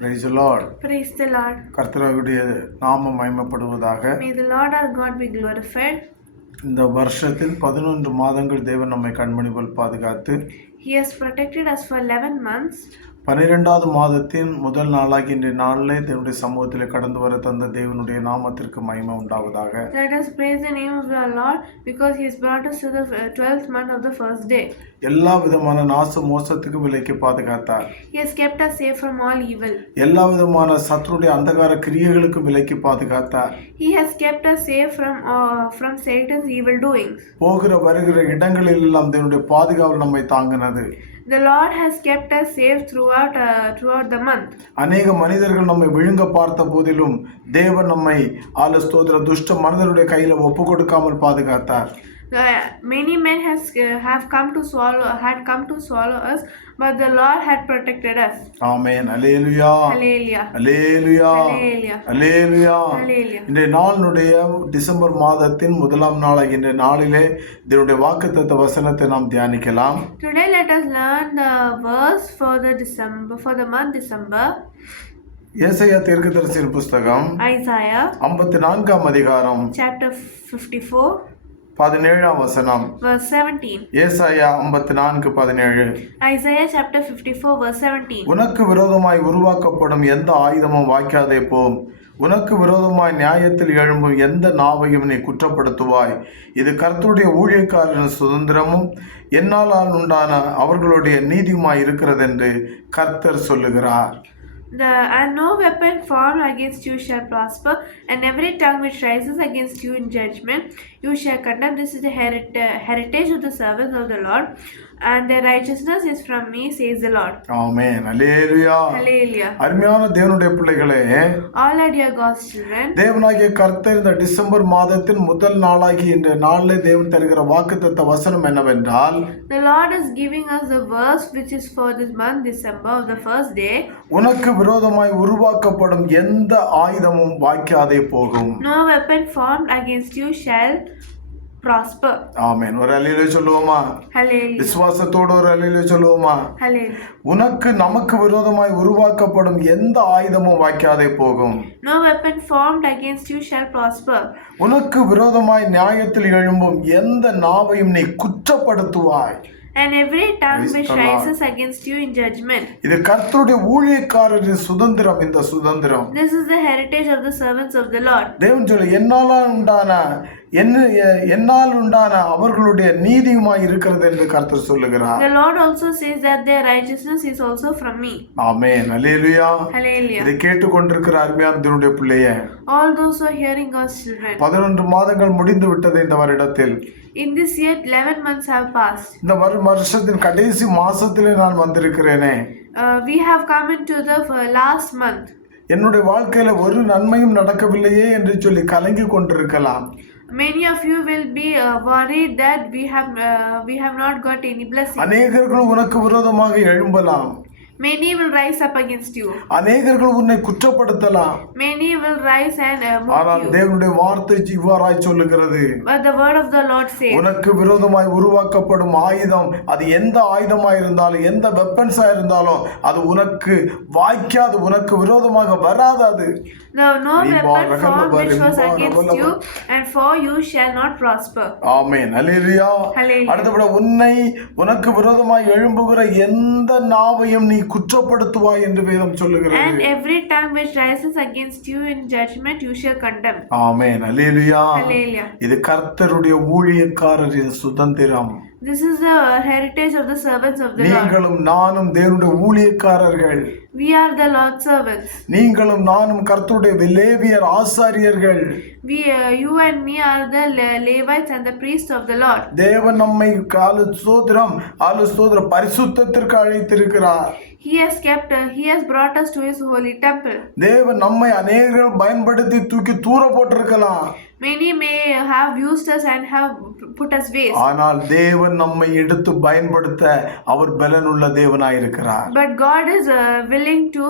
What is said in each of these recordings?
Praise Lord Praise the Lord. கர்த்தருடைய நாமம் மகிமைப்படுவதாக May the Lord our God be glorified. இந்த வருஷத்தில் பதினொன்று மாதங்கள் தேவன் நம்மை கண்மணி போல் பாதுகாத்து He has protected us for 11 months. பன்னிரெண்டாவது மாதத்தின் முதல் நாளாகி இன்றைய நாளிலே தேவனுடைய சமூகத்தில் கடந்து வர தந்த தேவனுடைய நாமத்திற்கு மகிமை உண்டாவதாக Let us praise the name of the Lord because He has brought us to the 12th month of the first day. எல்லா விதமான நாச மோசத்துக்கும் விலைக்கு பாதுகாத்தார் He has kept us safe from all evil. எல்லா விதமான சத்துருடைய அந்தகார கிரியைகளுக்கும் விலைக்கு பாதுகாத்தார் He has kept us safe from uh, from Satan's evil doings. போகிற வருகிற இடங்களில் எல்லாம் தேவனுடைய பாதுகாவல் நம்மை தாங்கினது The Lord has kept us safe throughout uh, throughout the month. அநேக மனிதர்கள் நம்மை விழுங்க பார்த்த போதிலும் தேவன் நம்மை ஆல ஸ்தோத்திர துஷ்ட மனிதருடைய கையில ஒப்பு கொடுக்காமல் பாதுகாத்தார் many men has uh, have come to swallow had come to swallow us, but the Lord had protected us. Alleluia Hallelujah. Hallelujah. Alleluia Hallelujah. இன்றைய நாளினுடைய டிசம்பர் மாதத்தின் முதலாம் நாளாக இன்றைய நாளிலே இதனுடைய வாக்குத்தத்த வசனத்தை நாம் தியானிக்கலாம் Today let us learn the verse for the December for the month December. ஏசையா தீர்க்கதரிசியின் புஸ்தகம் ஐம்பத்தி நான்காம் அதிகாரம் chapter 54 பதினேழாம் வசனம். Verse 17. ஏசாயா ஐம்பத்தி நான்கு பதினேழு. Isaiah chapter 54 verse 17. உனக்கு விரோதமாய் உருவாக்கப்படும் எந்த ஆயுதமும் வாய்க்காதே போம் உனக்கு விரோதமாய் நியாயத்தில் எழும்பும் எந்த நாவையும் நீ குற்றப்படுத்துவாய். இது கர்த்தருடைய ஊழியக்காரரின் சுதந்திரமும் என்னால் உண்டான அவர்களுடைய நீதியுமாய் இருக்கிறதென்று கர்த்தர் சொல்லுகிறார். The and no weapon formed against you shall prosper, and every tongue which rises against you in judgment you shall condemn. This is the herit- heritage of the servants of the Lord, and their righteousness is from me, says the Lord. ஆமென் அல்லேலுயா Hallelujah. அருமையான தேவனுடைய பிள்ளைகளே All are dear God's children. தேவனாகிய கர்த்தர் இந்த December மாதத்தின் முதல் நாளாகி இன்ற நாளிலே தேவன் தருகிற வாக்குத்தத்த வசனம் என்னவென்றால் The Lord is giving us the verse which is for this month, December, of the first day. உனக்கு விரோதமாய் உருவாக்கப்படும் எந்த ஆயுதமும் வாய்க்காதே போகும் No weapon formed against you shall prosper. ஆமென் ஒரு அலையில சொல்லுவோமா. விசுவாசத்தோடு ஒரு அலையில சொல்லுவோமா. உனக்கு நமக்கு விரோதமாய் உருவாக்கப்படும் எந்த ஆயுதமும் வாய்க்காதே போகும் No weapon formed against you shall prosper. உனக்கு விரோதமாய் நியாயத்தில் எழும்பும் எந்த நாவையும் நீ குற்றப்படுத்துவாய் And every tongue Praise which the Lord. rises against you in judgment. இது கர்த்தருடைய ஊழியக்காரரின் சுதந்திரம் இந்த சுதந்திரம் This is the heritage of the servants of the Lord. தேவன் சொல்லு என்னால உண்டான என்ன என்னால் உண்டான அவர்களுடைய நீதியுமாய் இருக்கிறது என்று கர்த்தர் சொல்லுகிறார் The Lord also says that their righteousness is also from me. ஆமென் அல்லேலுயா Hallelujah. இதை கேட்டுக்கொண்டிருக்கிற அருமையான தேவனுடைய பிள்ளைய All those who are hearing God's children. பதினொன்று மாதங்கள் முடிந்து விட்டது இந்த வருடத்தில் In this year, 11 months have passed. இந்த வரு வருஷத்தின் கடைசி மாசத்திலே நான் வந்திருக்கிறேனே Uh, we have come into the uh, last month. என்னுடைய வாழ்க்கையில ஒரு நன்மையும் நடக்கவில்லையே என்று சொல்லி கலங்கி கொண்டிருக்கலாம் Many of you will be uh, worried that we have uh, we have not got any blessing. அநேகர்கள் உனக்கு விரோதமாக எழும்பலாம் Many will rise up against you. அநேகர்கள் உன்னை குற்றப்படுத்தலாம் Many will rise and uh, ஆனால். தேவனுடைய வார்த்தை இவ்வாறாய் சொல்லுகிறது But the word of the Lord says, உனக்கு விரோதமாய் உருவாக்கப்படும் ஆயுதம் அது எந்த ஆயுதமாய் இருந்தாலும் எந்த வெப்பன்ஸா இருந்தாலும் அது உனக்கு வாய்க்காது உனக்கு விரோதமாக வராது அது No, no weapon formed which was against you, and for you shall not prosper. Hallelujah Hallelujah. அடுத்தபடி உன்னை உனக்கு விரோதமாய் எழும்புகிற எந்த நாவையும் நீ குற்றப்படுத்துவாய் என்று வேதம் சொல்லுகிறது And every tongue which rises against you in judgment you shall condemn. Amen hallelujah Hallelujah. இது கர்த்தருடைய ஊழியக்காரரின் சுதந்திரம் This is the heritage of the servants of the Lord. நீங்களும் நானும் தேவனுடைய ஊழியக்காரர்கள் We are the Lord's servants. நீங்களும் நானும் கர்த்தருடைய லேவியர் ஆசாரியர்கள் We, uh, you and me are the Le- Levites and the priests of the Lord. தேவன் நம்மை காலு சோதரம் ஆலு சோதர பரிசுத்தத்திற்கு அழைத்திருக்கிறார் He has kept, uh, He has brought us to His holy temple. தேவன் நம்மை அநேகர்கள் பயன்படுத்தி தூக்கி தூர போட்டிருக்கலாம் Many may have used us and have. ஆனால் தேவன் நம்மை எடுத்து பயன்படுத்த அவர் பலனுள்ள தேவனாயிருக்கிறார். But God is uh, willing to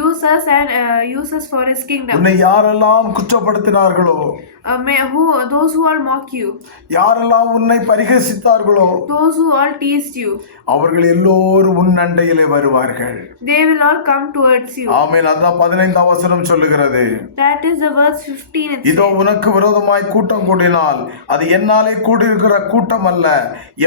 use us and uh, use us for His kingdom. உன்னை யாரெல்லாம் குற்றப்படுத்தினார்களோ Uh, who those who all mock you, யாரெல்லாம் உன்னை பரிகசித்தார்களோ those who all teased you, அவர்கள் எல்லோரும் உன் அண்டையிலே வருவார்கள். They will all come towards you. ஆமென். அதான் பதினைந்தாம் வசனம் சொல்லுகிறது. That is the verse 15. It இதோ உனக்கு விரோதமாய் கூட்டம் கூடினால் அது என்னாலே கூடியிருக்கிற கூட்டம் அல்ல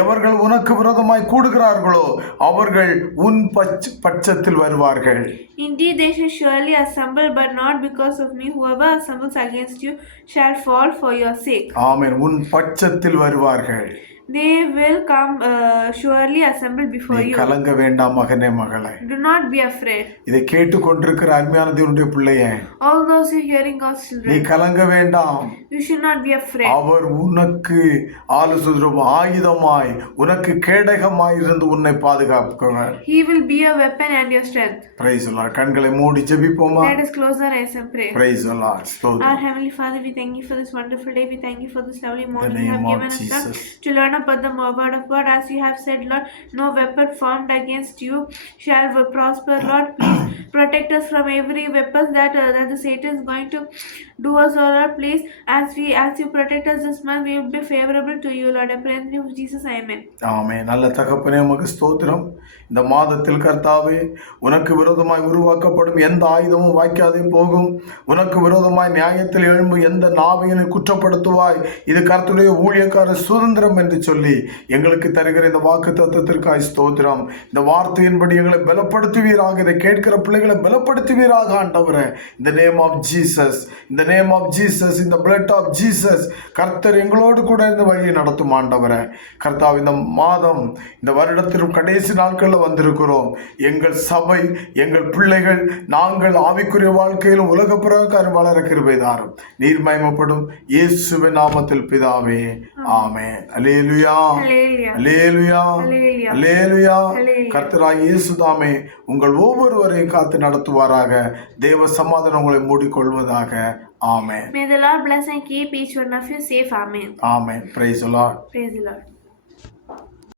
எவர்கள் உனக்கு விரோதமாய் கூடுகிறார்களோ அவர்கள் உன் பட்ச பட்சத்தில் வருவார்கள் Indeed, they shall surely assemble, but not because of me. Whoever assembles against you shall fall for your sake. ஆமென் உன் பட்சத்தில் வருவார்கள் They will come uh, surely assemble நீ before you. கலங்க வேண்டாம் மகனே மகளே Do not be afraid. இதை கேட்டுக்கொண்டிருக்கிற அருமையான தேவனுடைய பிள்ளையே those who are hearing God's நீ கலங்க வேண்டாம் you should not be afraid. அவர் உனக்கு ஆலோசனை ஆயுதமாய் உனக்கு கேடகமாய் இருந்து உன்னை பாதுகாப்பவர் He will be your weapon and your strength. Praise கண்களை மூடி ஜெபிப்போமா Let us close our eyes and pray. Praise ஸ்தோத்திரம் Our Heavenly Father, we thank you for this wonderful day. We thank you for this lovely morning you name have of given us, to learn about the word of God. As you have said, Lord, no weapon formed against you shall prosper, Lord. Please protect us from every weapon that uh, that the Satan is going to do us, oh our Please, as we as you protect us this month, we will be favorable to you, Lord. I pray in the name of Jesus, Amen. ஆமே நல்ல தகப்பனே உமக்கு ஸ்தோத்திரம். இந்த மாதத்தில் கர்த்தாவே உனக்கு விரோதமாய் உருவாக்கப்படும் எந்த ஆயுதமும் வாய்க்காதே போகும். உனக்கு விரோதமாய் நியாயத்தில் எழும்பும் எந்த நாவையினை குற்றப்படுத்துவாய். இது கர்த்துடைய ஊழியக்கார சுதந்திரம் என்று சொல்லி எங்களுக்கு தருகிற இந்த வாக்கு தத்துவத்திற்காய் ஸ்தோத்திரம். இந்த வார்த்தையின்படி எங்களை பலப்படுத்துவீராக. இதை கேட்கிற பிள்ளைகளை பலப்படுத்துவீராக ஆண்டவரே. இந்த நேம் ஆஃப் ஜீசஸ் இந்த நேம் ஆஃப் ஜீசஸ் இந்த பிளட் ஆஃப் ஜீசஸ் கர்த்தர் எங்களோடு கூட இருந்து வழியை நடத்தும் ஆண்டவரே. கர்த்தாவ் இந்த மாதம் இந்த வருடத்திலும் கடைசி நாட்களில் வந்திருக்கிறோம். எங்கள் சபை எங்கள் பிள்ளைகள் நாங்கள் ஆவிக்குரிய வாழ்க்கையிலும் உலக பிரகாரம் வளர கிருபை தாரும். நீர் மயமப்படும் இயேசுவின் நாமத்தில் பிதாவே. அல்லேலுயா Hallelujah. அல்லேலுயா Hallelujah. கர்த்தராய் இயேசுதாமே உங்கள் ஒவ்வொருவரையும் காத்து நடத்துவாராக தேவ சமாதானம் உங்களை மூடிக்கொள்வதாக amen May the Lord bless and keep each one of you safe. Amen. Amen praise Lord Praise the Lord.